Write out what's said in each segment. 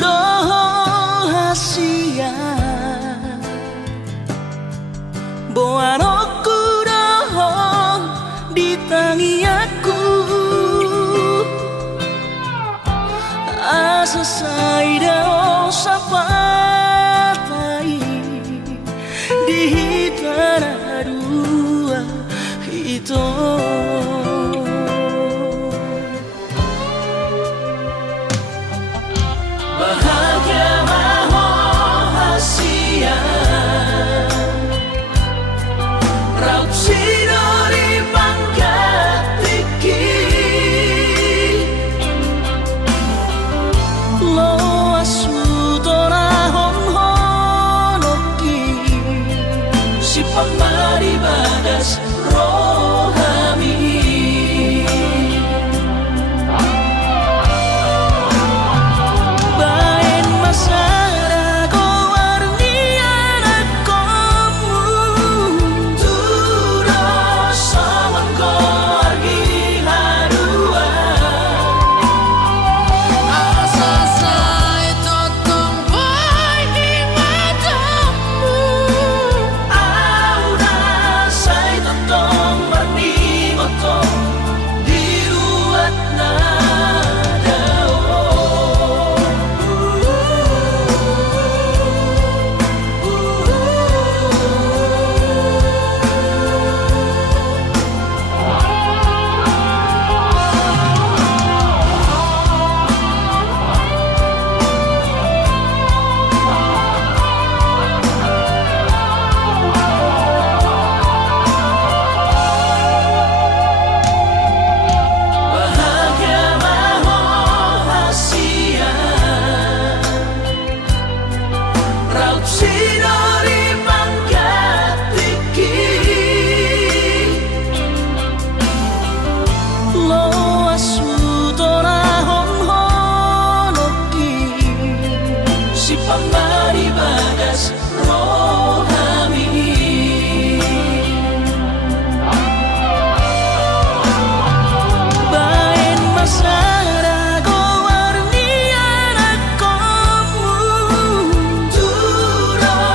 rahasia boano kurohong di tangi aku asa saida sapatai di tanah dua itu. Bahagia rahasia raut sinori pangkat tinggi lo asutora hon-honoki si pamari bagas rohami. Pamari bagas rohami bain masara gowarni anak kamu turo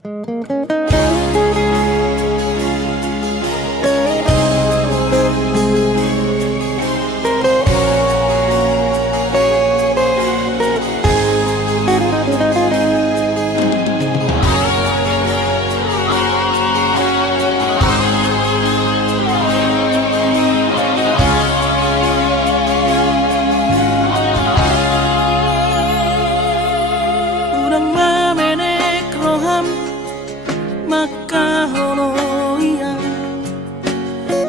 Urang mamenek roham makahonoian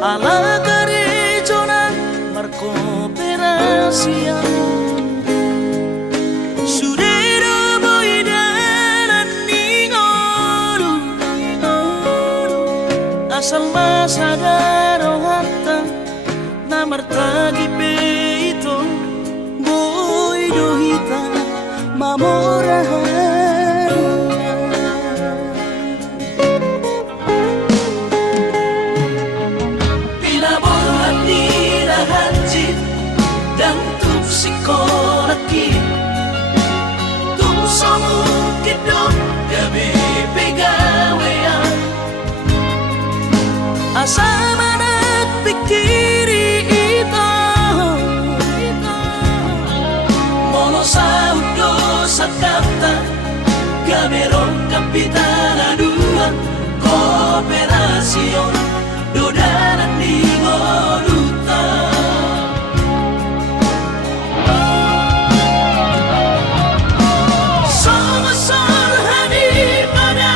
ala gerejonan markooperasian sudero boidanan ningolu asal masagaro hatta namartagi peito boidohita mamorahan pinaborhat ni rahanjit dan tup sikolaki tup somukit dong gabi pegawean asa manak pikiri ito mono sa udo sa kapta gameron kapitana dua kooperasyon dodanan di ngoluta somasor hani pada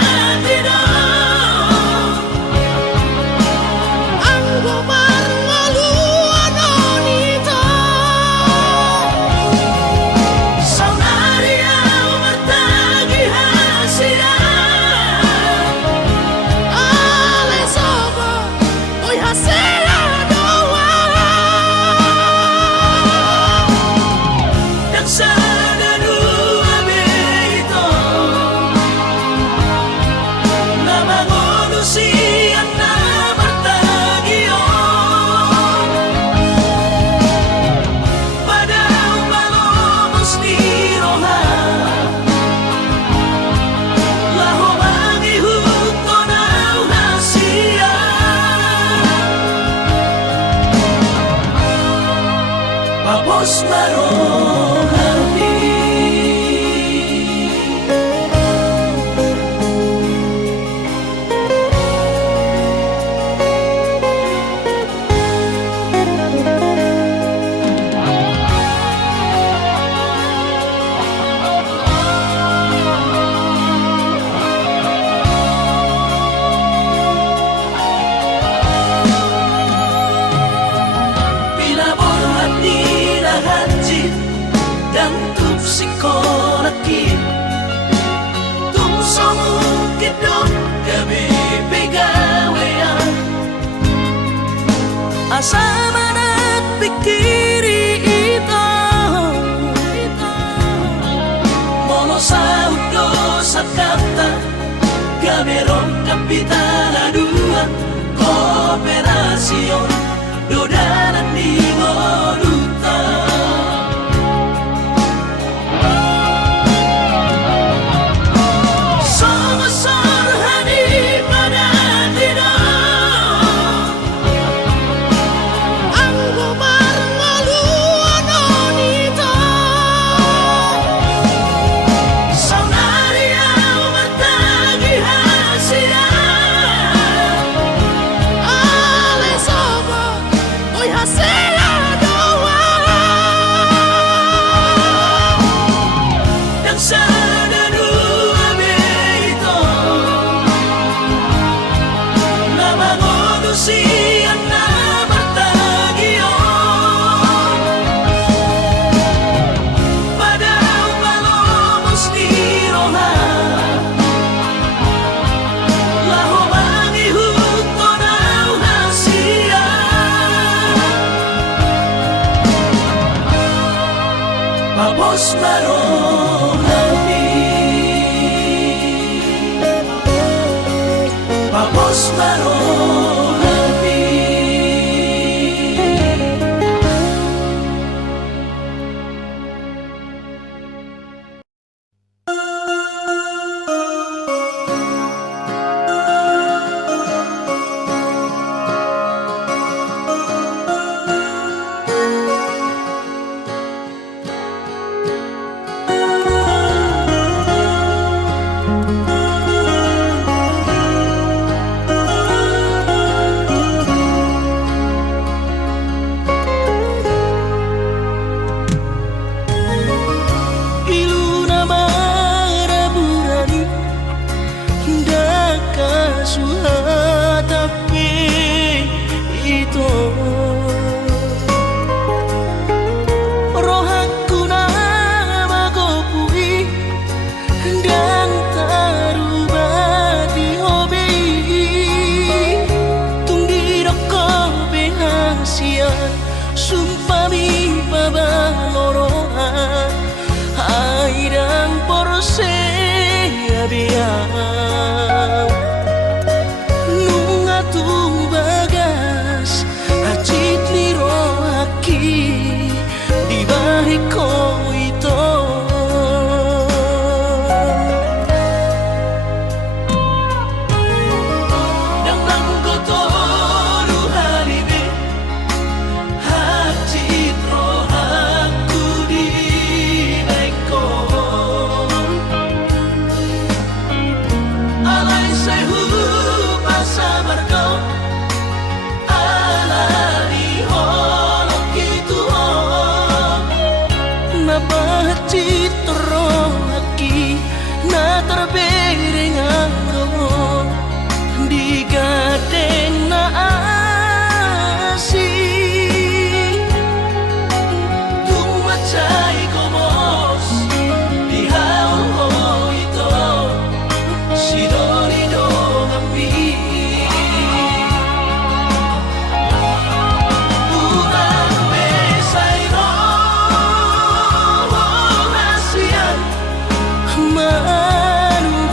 tidak ang gumar ngaluan onito saunaria martagi hasia ale sobo oy hasia doa dan sana dua beito nama manusia na martagion pada malomos ni roha laho mangihut ko na hasia papos marohani pinaborhat ni rahanjit dan tup sikolaki tup somukit dong gabi pegawean asa manak pikiri ito mono sa udo sa kapta gameron kapitana dua kooperasyon dodanan di ngoluta somasor hani pada tidak ang gumar ngaluan onito saunaria martagi hasia ale sobo suhatapi itu rohaku nama kopui dan tarubati hobi tungdi roko behasian sumpami babalorohan airang porse abiang nunga tu bagas acit liro haki di bariko itu nang langkotoru halibe acit rohaku di bariko alay sayu pasabar kau alali holok itu napahati torohaki na terbereng anggo di gadeng na asi tumacay komos di haul itu sidori do ngambi urang besay ro hasian manu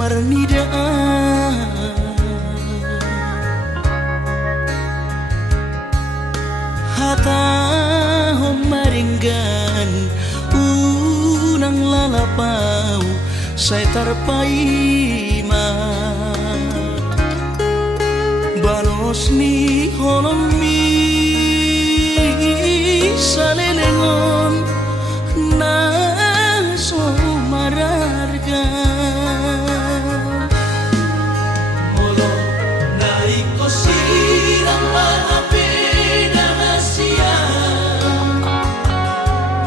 marnida hata homaringgan unang lalapau say tarpaima banos ni holong mi salelengon na so mararga molo naiko sirang maapi na siya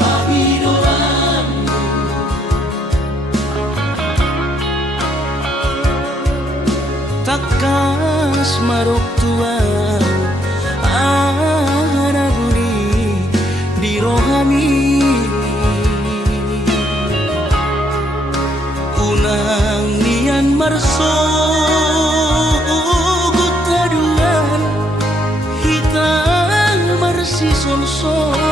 pabiroanmu takas marok tuang anaguni di rohami unang nian marso gutaduan hitang marsi sol-solan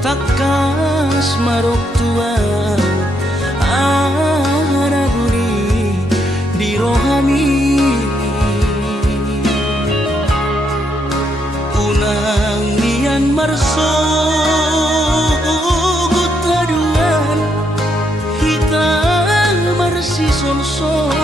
takas marok tuang anaguni di rohami unang nian marso gutaduan hitang marsi sol-solan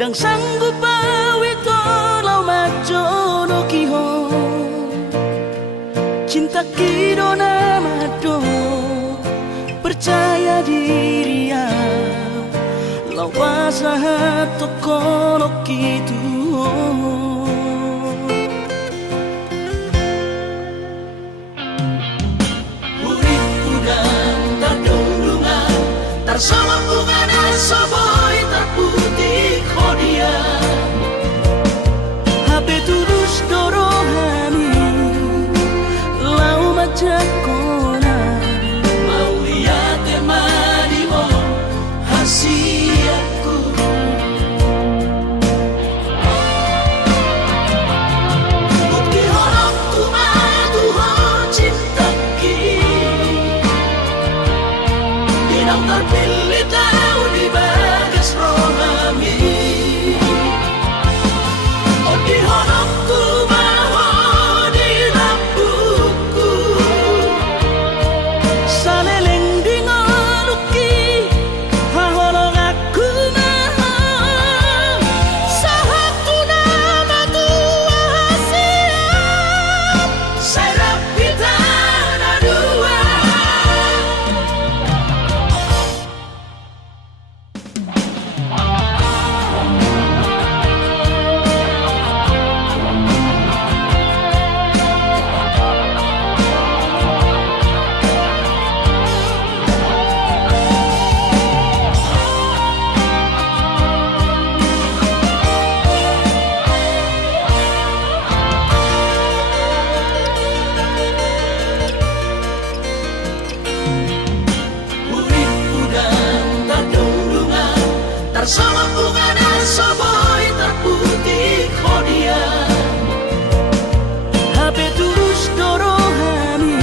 dang sanggup bawi tolaw majono kihon cinta kidona mado percaya diri ya lawas rahat kono kitu urip udang tardungan tarsama bunga nasoboy terputih khodia hape tulus dorohani lau majakona mau lihat emani mo hasiatku bukti horok Tuhan cinta kini dinang terpilih tahu di bagas rohami oh di horok Tuhan di lampuku saleleng di ngaluki haholong aku mahal sahatu nama tua hasiat saya pita na dua urip udang tardungan tarsama bunga nasoboy terputih khodia hape tulus dorohani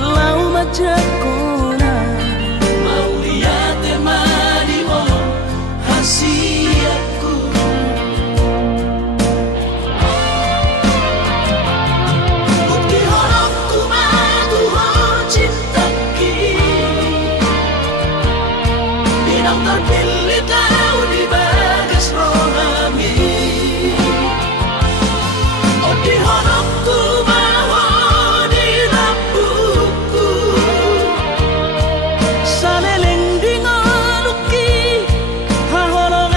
lau majakona mau lihat emani mo hasiatku bukti horok Tuhan cinta kini dinang terpilih tahu di bagas rohami oh di horok Tuhan di lampuku saleleng di ngaluki haholong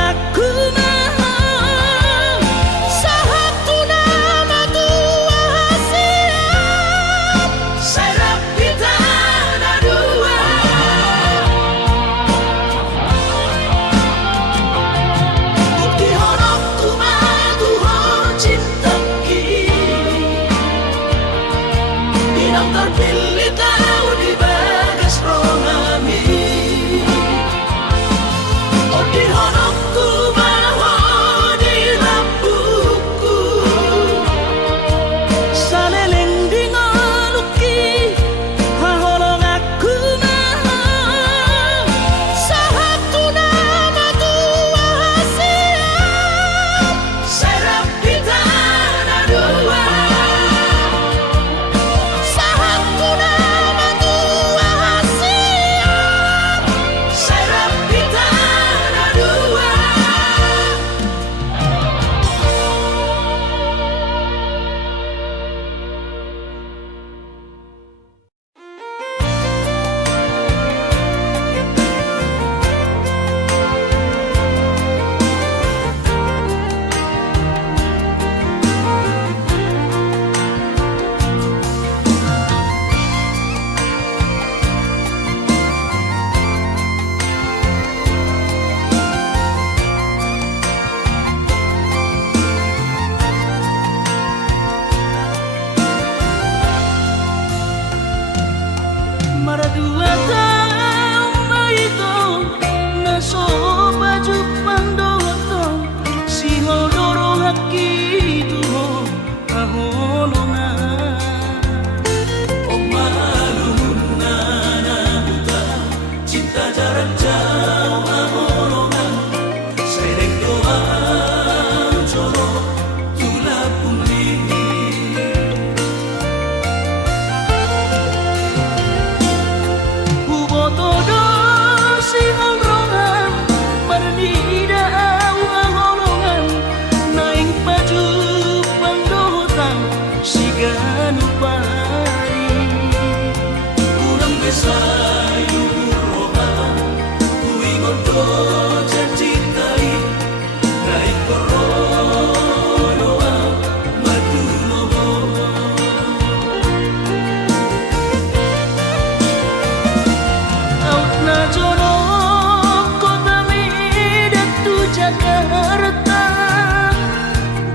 Jakarta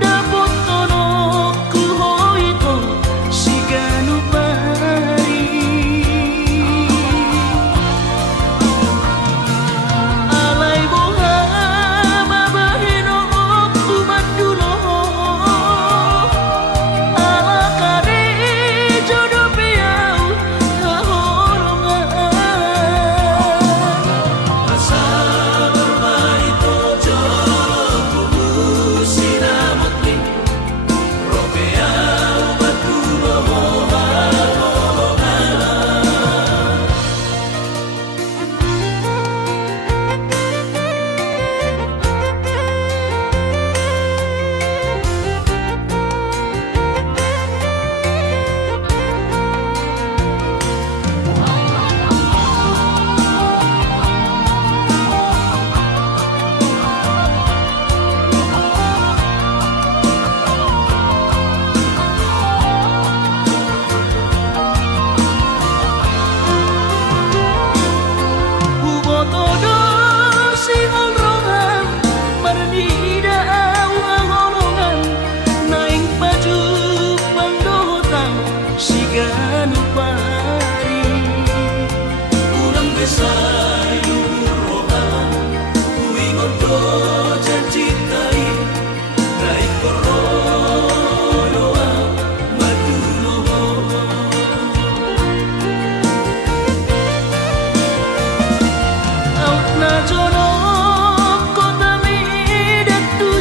dapot tono ku hoito siganu pari alai boha mabahino umat dulo ala kare jodoh piau haholongan asa bermari tojo kubu sinamutni ropea umat dulo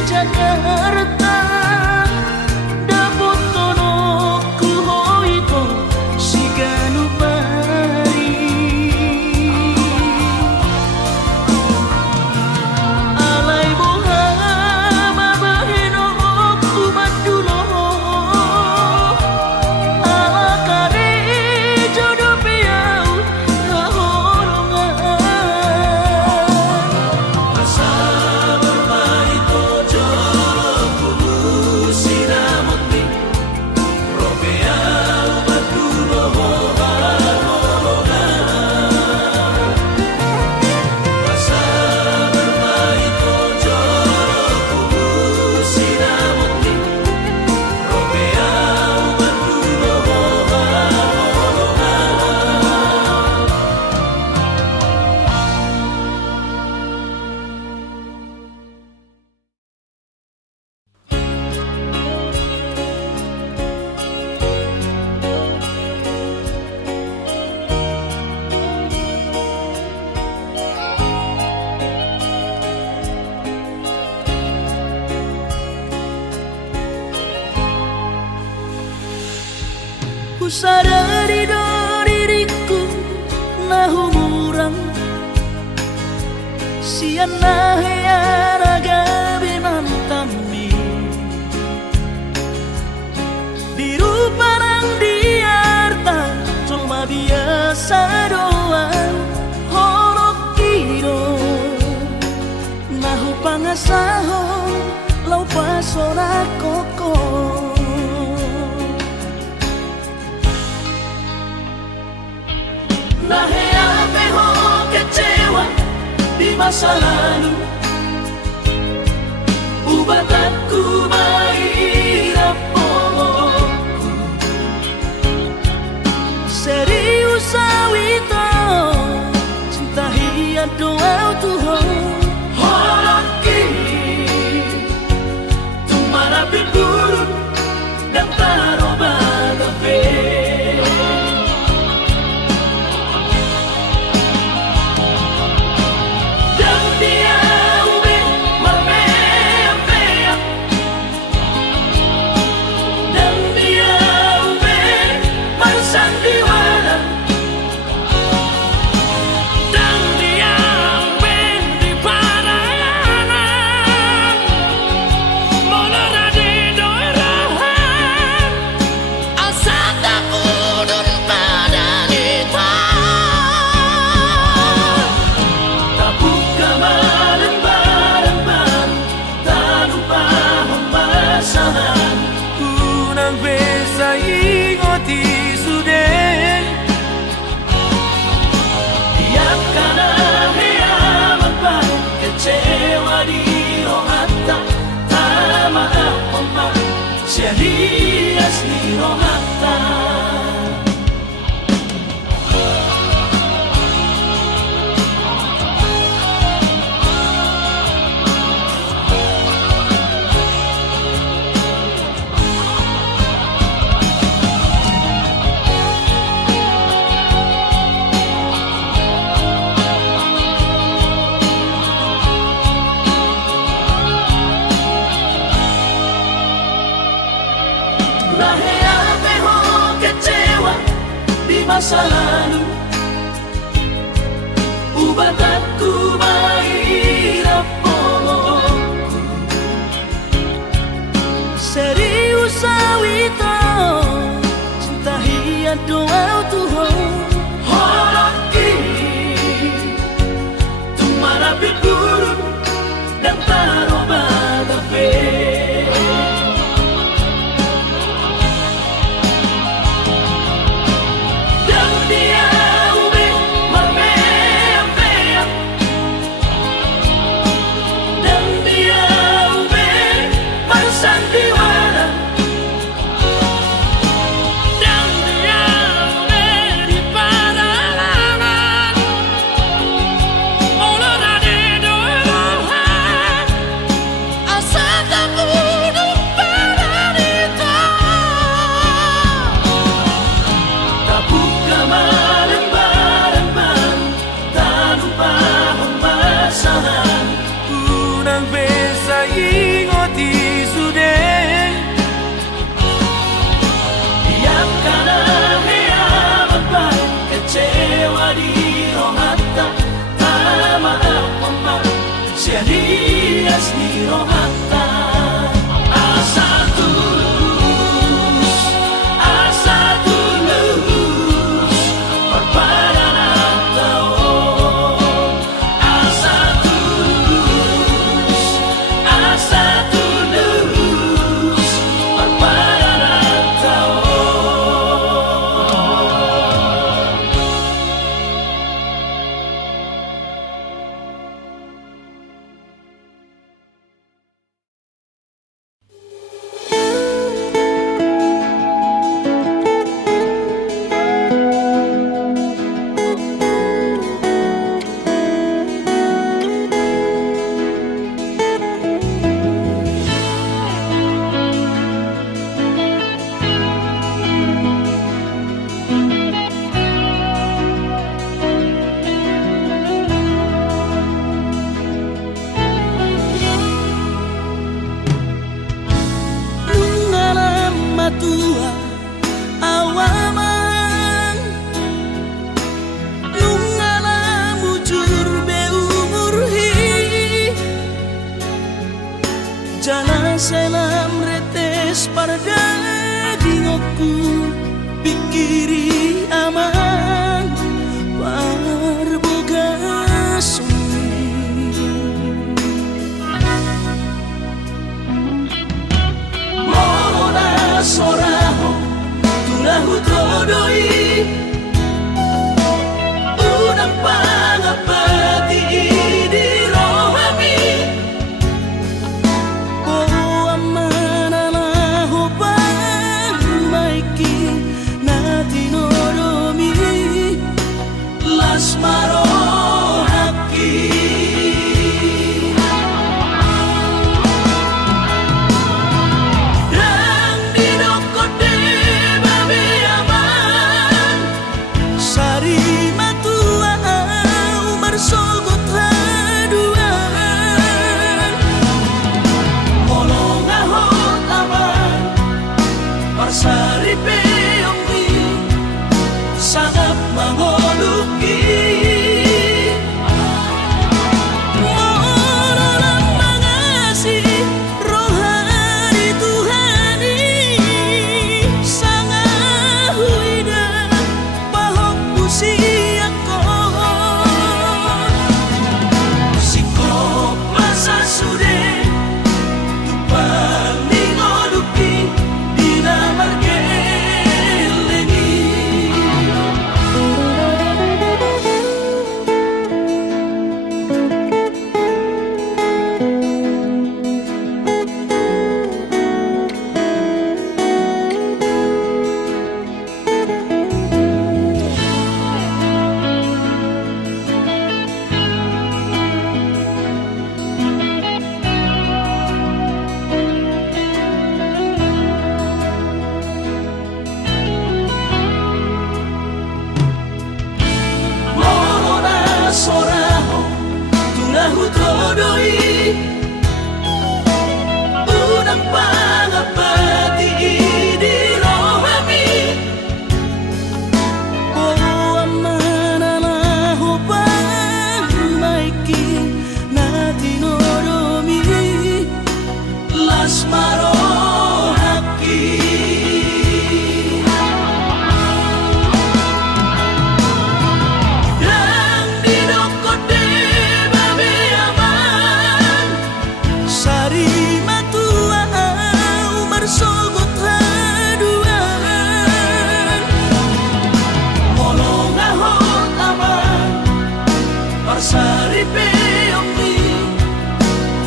Jakarta dapot tono ku hoito siganu pari alai boha mabahino umat dulo ala kare jodoh piau haholongan asa bermari tojo kubu sinamutni ropea umat dulo asa bermari tojo kubu sinamutni ropea umat dulo ku sadari do diriku nahu murang sian nahiara gabinantami biru parang diarta cuma biasa doang horok kiro nahu pangasaho lau pasora koko Nahea peho kecewa di masa lalu ubatanku mairapoku serius awito cinta hiat doa Tuhan holoki tumara biburun dan taroba gabe dan dia hata tama ako man siya rias ni rohata. Lahirate ho kecewa di masa lalu, ubat aku mahirap pomoku. Serius awito cinta hiat doa Tuhan horaki tumarapit gurun dan tarobat ape. Siya rias ni rohata. Asa tulus pagpala ng tao. Asa tulus pagpala ng tao. Tua awaman nungala mujur be umurhi jana selam retes parda dingokku pikiri aman parboga sumi soraho tulahu todoi unang pangapati di rohami o amanalaho pang maiki na tinoromi sari matua umar sogot haduan molong ahot aman parsari peongni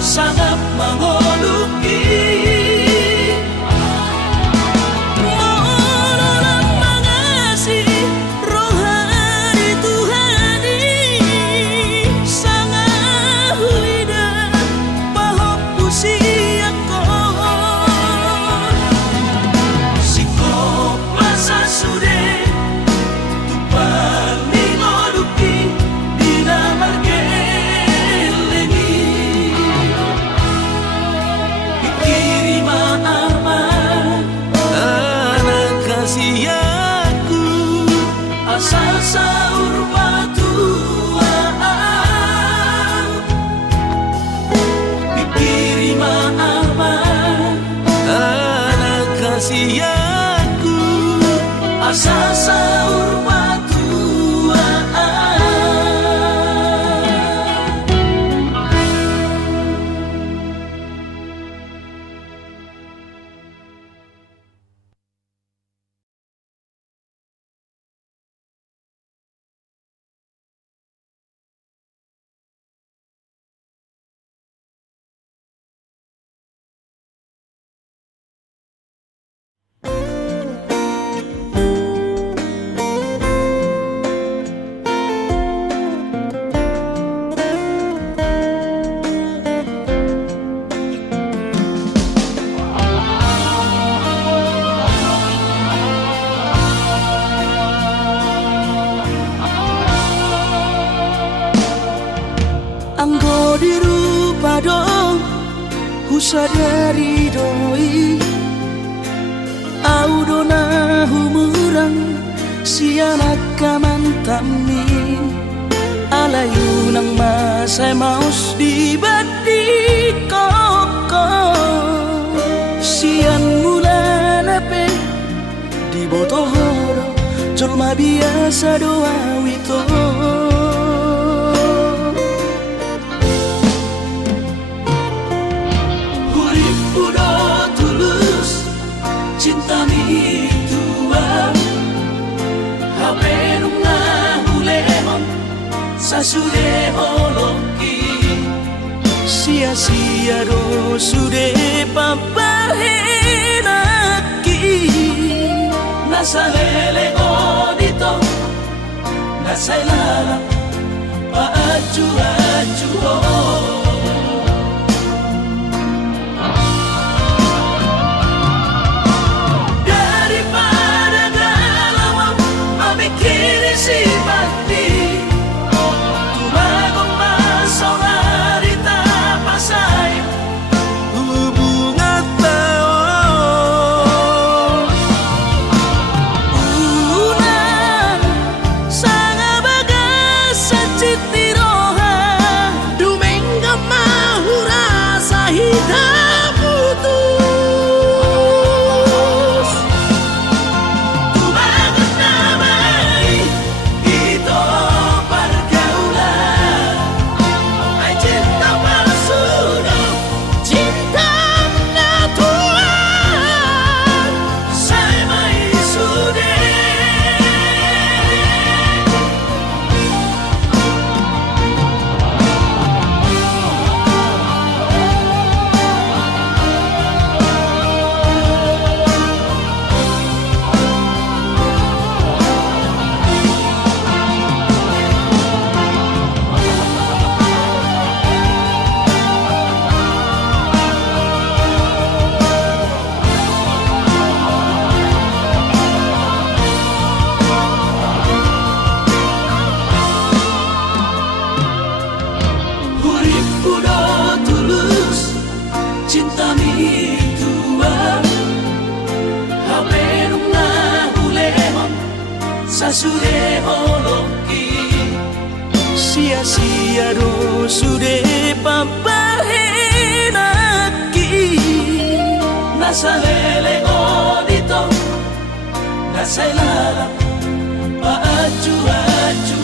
sangat mangoluki siaku asa sahur patuaan. Anggo dirupa dong husadari doi audona humurang sianak kamantami alayu nang masay maus di bati koko sian mula nape di botohoro colma biasa doa wito cinta mi tua hape nunga hulehon sasude holoki sia-sia do sude papahenaki nasalele odito nasailala paaju-aju si mati tumagong masonari tapasay hubungan taon unang sanga bagas sa citiroha dumengga mahura sa hitam putus tumagot namay cinta mi tua hape nunga hulehon sasude holoki sia-sia do sude papahenaki nasalele odito nasailala paaju-aju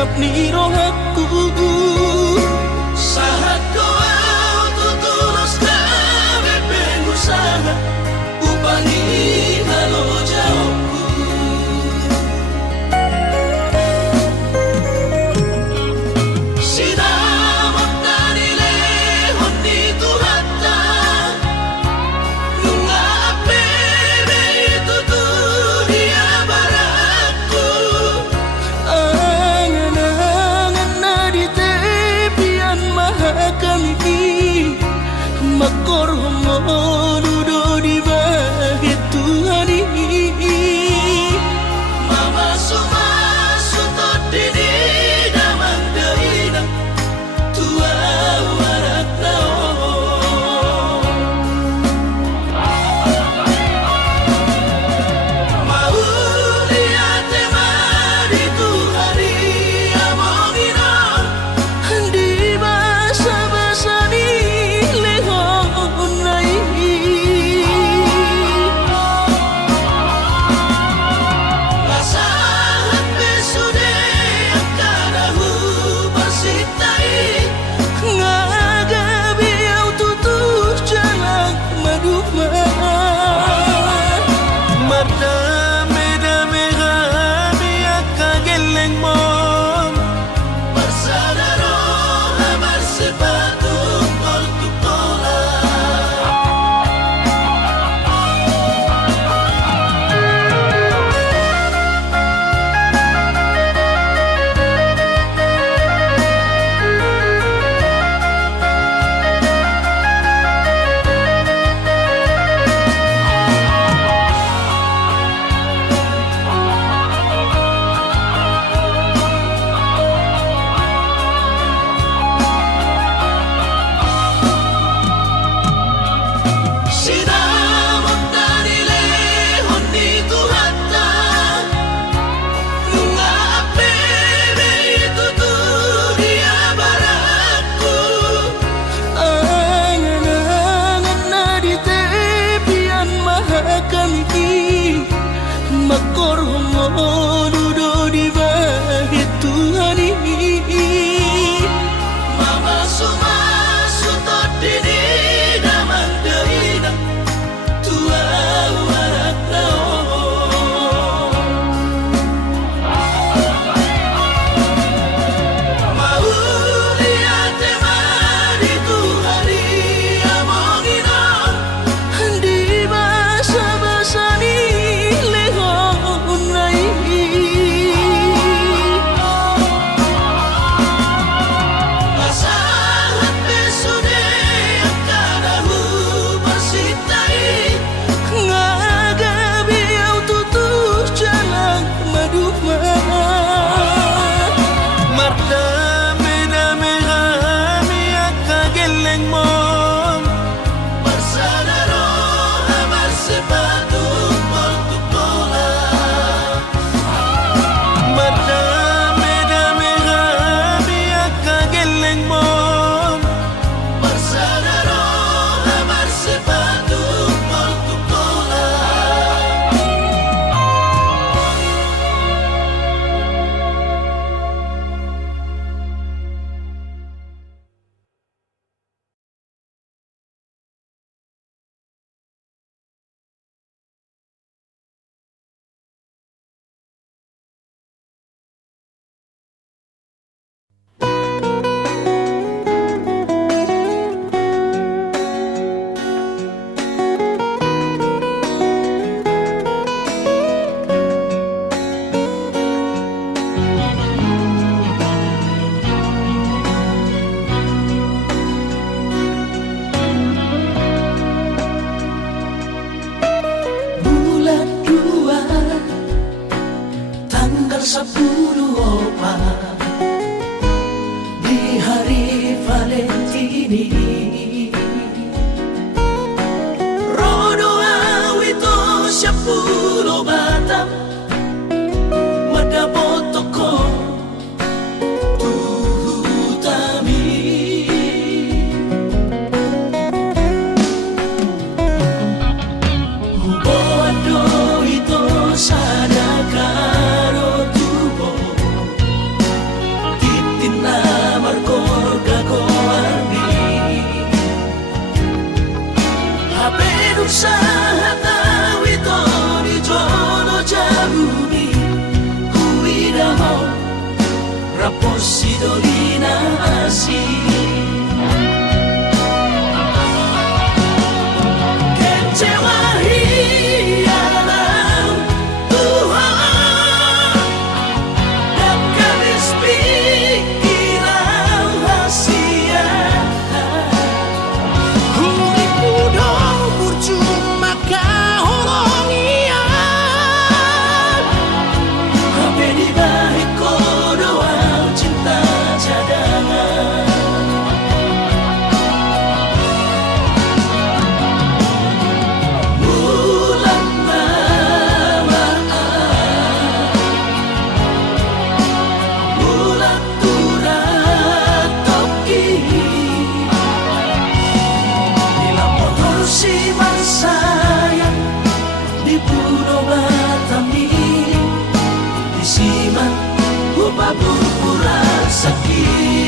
tetap ni rohaku. Sahat kau tulus kami pengusaha upangi halo jauhku. Sinamak dari lehon di Tuhata nunga apebe itu dunia baratku. Angan-angan na di tepian mahakami, makor homodudo di bahit Tuhan ini. Mama sutot dini damang deina tua warak tao. Mau lihat temari tu hari amongina Di basa-basa ni lehon nai. Lasahan besude akadahu basitai. Ngagabi au tutuh jalan maduma. Mardame-dame kami akageleng mon. Bersadaro amar sepatu kol tukola. Sinamak dari lehon di Tuhata nunga apebe itu dunia baratku. Angan-angan na di tepian mahakami, makor homodudo di bahit Tuhan ini. Mama sutot dini damang deina tua warak tao. Mau lihat temari tu hari amongina Di basa-basa ni lehon nai. Lasahan besude akadahu basitai. Ngagabi au tutuh jalan maduma. Mardame-dame kami akageleng mon. Bersadaro amar sepatu kol tukola. Mardame-dame kami akageleng mon. Bersadaro amar sepatu kol tukola. Sidolina asih kecewa hilang Tuhan dan kabis pikiran hasia Hurik budong percuma kahoronian Hape di balik doa cinta cadangan Bulan mamaan Bulan turat toki Bila motor si sayang di Pulau Batami di Siman Upah berpulang sakit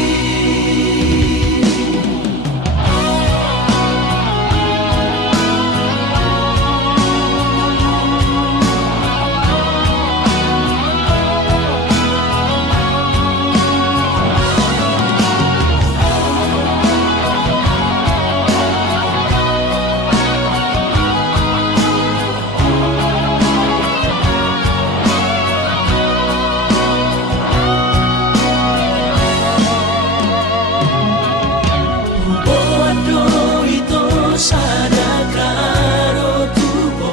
Bodo itu sadakaro tubo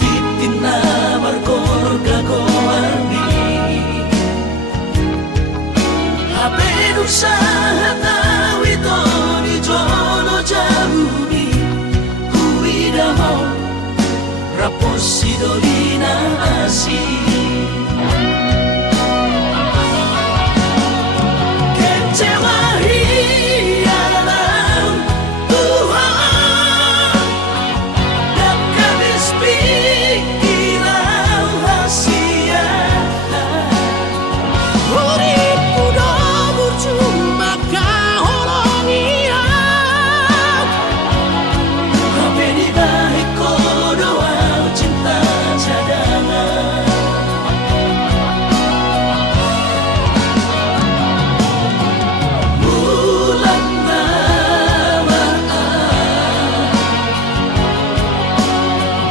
Titina markor gagoarni Hape nusaha tawito di jono jabuni Huida mau rapos Sidolina asih kecewa hilang Tuhan dan kabis pikiran hasia Hurik budong percuma kahoronian Hape di balik doa cinta cadangan Bulan mamaan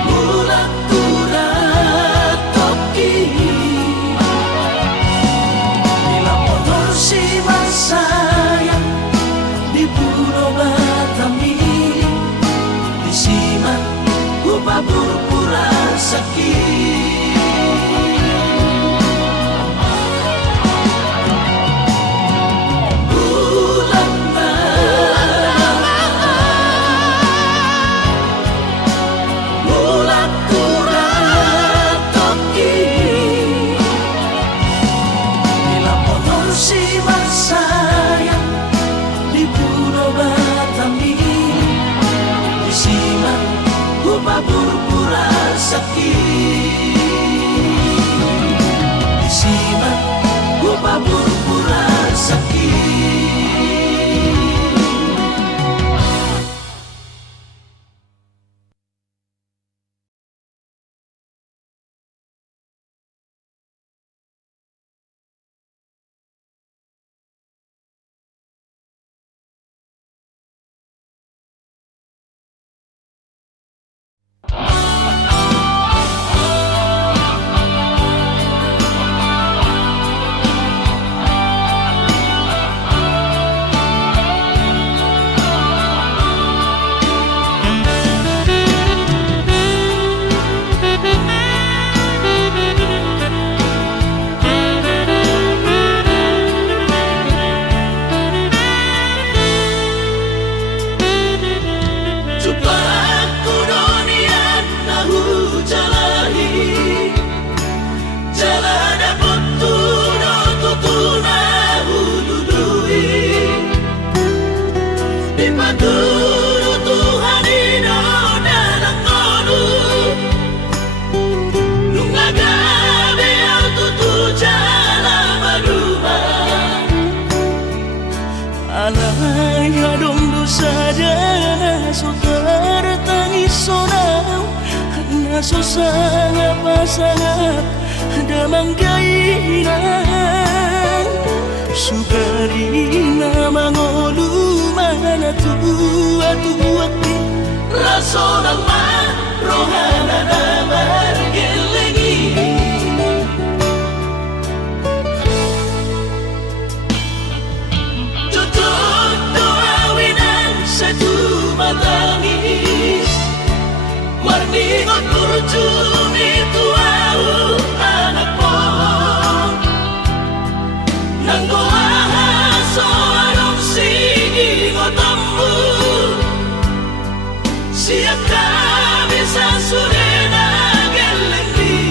Bulan turat toki Bila motor si sayang di Pulau Batami di Siman Upah berpulang sakit Bulan mamaan Bulan turat toki Bila motor si sayang di Pulau Batami di Siman Upah berpulang sakit di Siman Upah berpulang sakit Susah apa sangat demang kainan Sugarina mangolu mana tua-tuaki Raso ng rohana na margelengi Tutok doawinan sa tumatangis Marningot kurjumi tuau anak mo Nanggoahan so anong singingot ang mo Siya kami sa surena galangi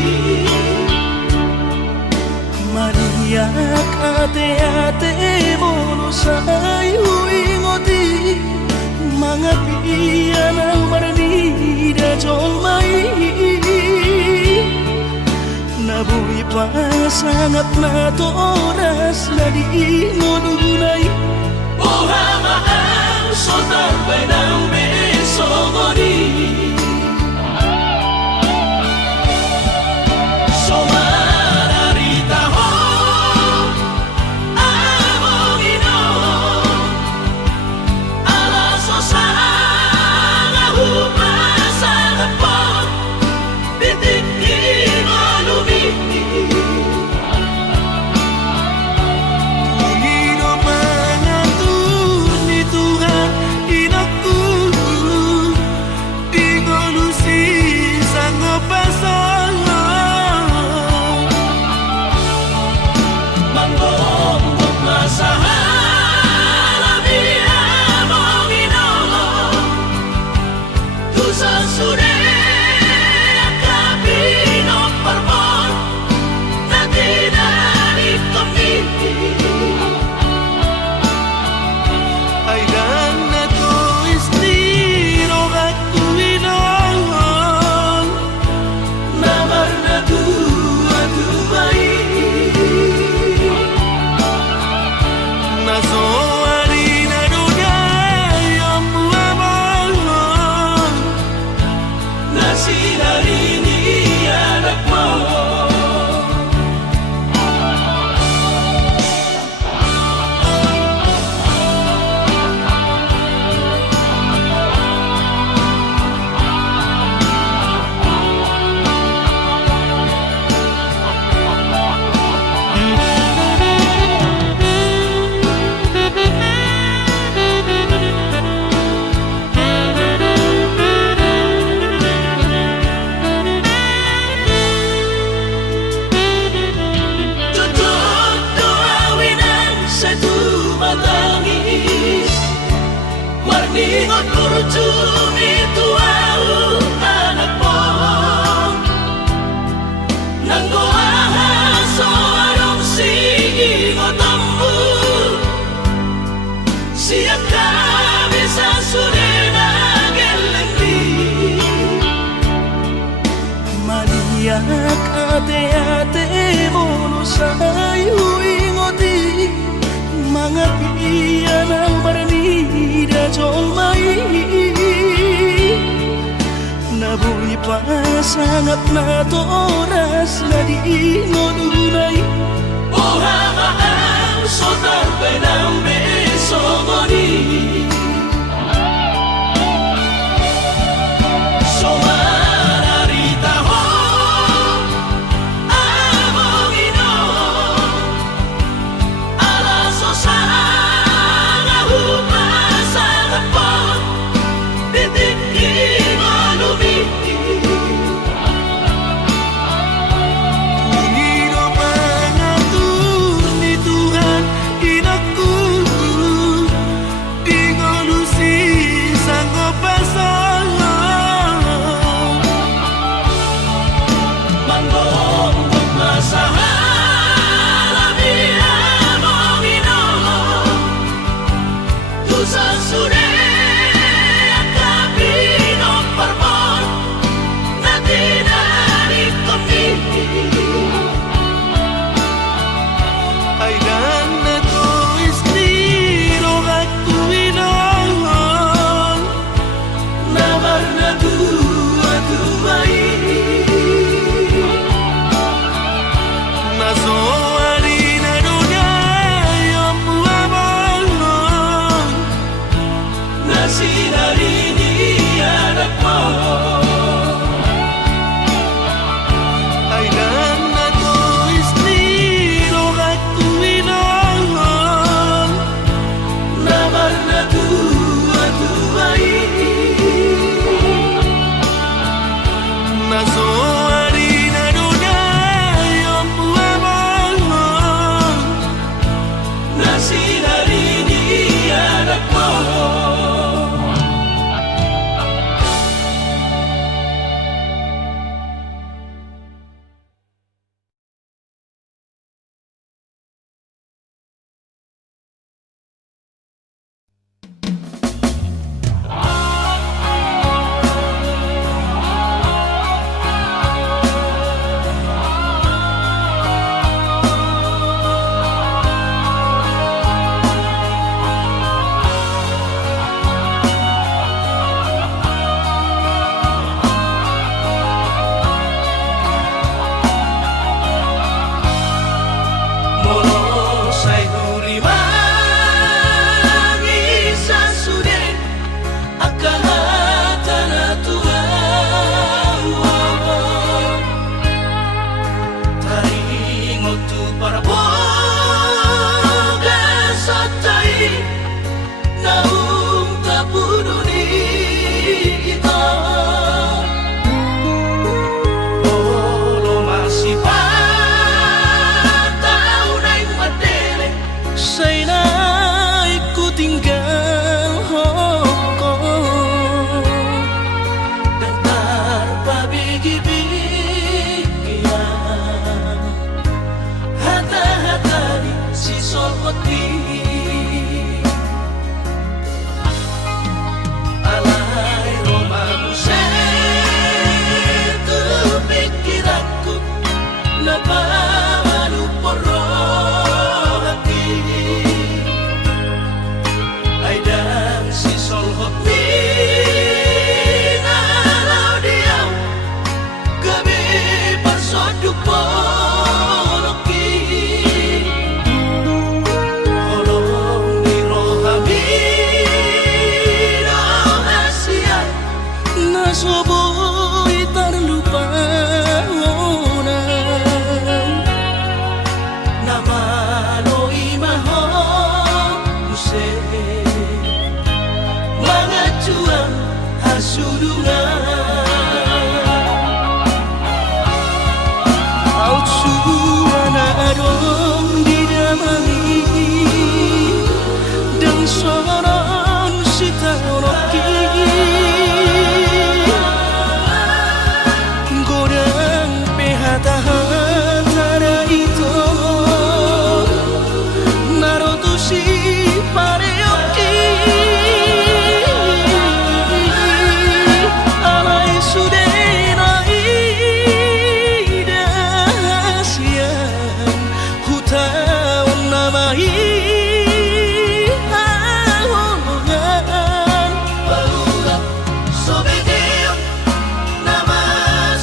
Mariak ate-ate mono sa ingoti Mga piya ng maranida jol mai Nabuhi pa sangat na to oras na di ngununay Buhamaan so tarbay ng beso mo ni So mararita ho among ino Alaso sa nga humasan na po Bitikin mo lumiti Pangino mga ni Tuhan inaku Di ngolusi sang pasangan Manggong masahan Ami among ino Tusa sure Akabino parmon Na dinanip kami Ay dan na to istiro at tuwinang Namar na tuwa-tuway Nasoari na dunay ang buwamang Na sinarini anak mo Tutok doawinan sa tumatangis Marningot kurjumi tuau anak mo Nanggoahan so anong singingot ang mo Siya kami sa surena galangi Mariak ate-ate mono sa ingoti Mga piya ng maranida jol mai Nabuhi pa sangat na to oras na di ngununay Buhamaan so tarbay ng beso mo ni So mararita ho among ino Alaso sa nga humasan na po Bitikin mo lumiti Pangino mga ni Tuhan inaku Di Au curana adong didamai dan soron sitanoki godang pehata-hata itu narotusi pareoki alai sudenai dahasian hutaun namai ahogan Barulah sobedim nama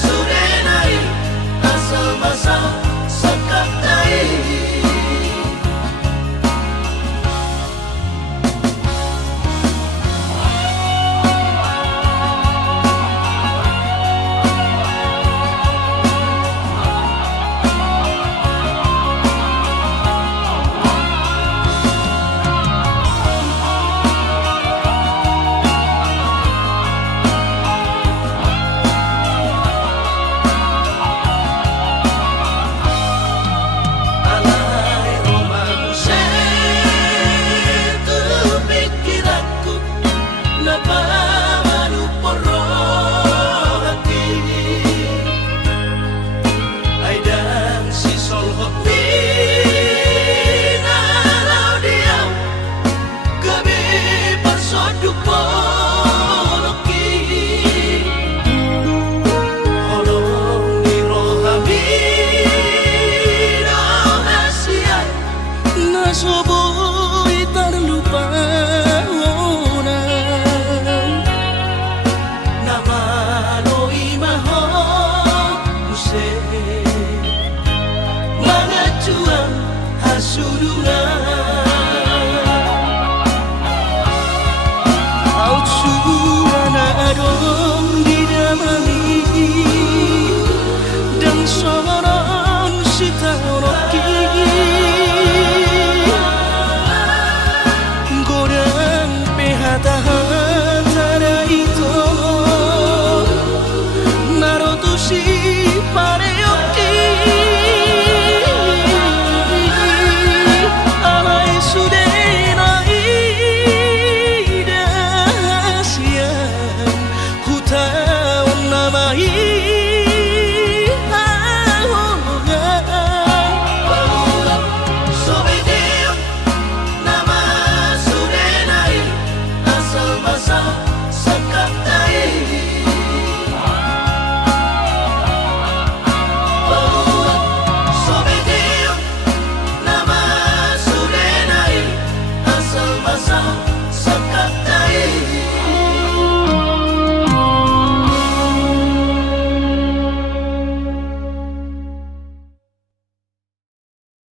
sudenai asal masa sekaptai alai romamu setu pikiranku napa baru porrohati aidan si solhot minalau diam gabe parsoduk poloki holong ni rohami rahasian nasoboy terlupa nama loi maho muse mangacuan hasurungan Au curana adong didamai